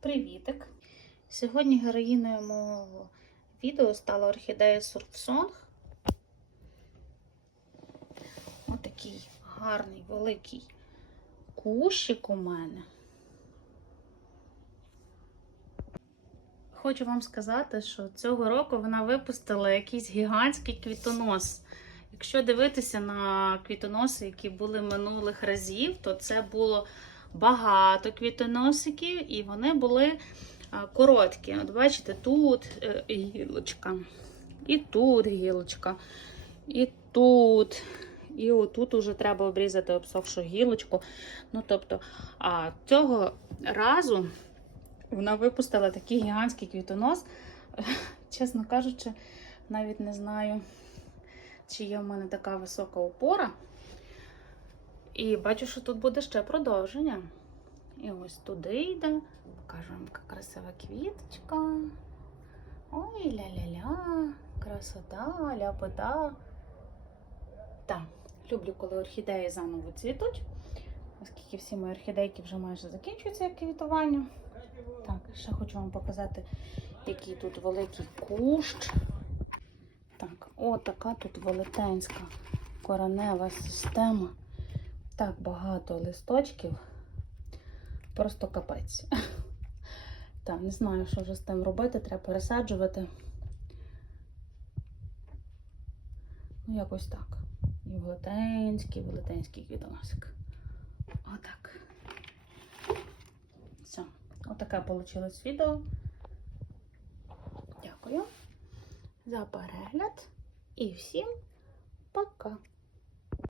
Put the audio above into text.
Привітик! Сьогодні героїною мого відео стала орхідея Сурфсонг. Отакий гарний великий кущик у мене. Хочу вам сказати, що цього року вона випустила якийсь гігантський квітонос. Якщо дивитися на квітоноси, які були минулих разів, то це було багато квітоносиків, і вони були короткі. От бачите, тут е, гілочка, і тут гілочка, і тут. І отут уже треба обрізати обсохшу гілочку. Ну, тобто, а цього разу вона випустила такий гігантський квітонос. Чесно кажучи, навіть не знаю, чи є в мене така висока опора. І бачу, що тут буде ще продовження. І ось туди йде. Покажу вам, яка красива квіточка. Ой, ля-ля-ля, красота, ляпота. Так, люблю, коли орхідеї заново цвітуть, оскільки всі мої орхідейки вже майже закінчуються як квітування. Так, ще хочу вам показати, який тут великий кущ. Так, о, така тут велетенська коренева система. Так багато листочків. Просто капець. Так, не знаю, що вже з тим робити, треба пересаджувати. Ну, якось так. І велетенський, велетенський квітоносик. Отак. Все. Отаке вийшло відео. Дякую за перегляд і всім пока!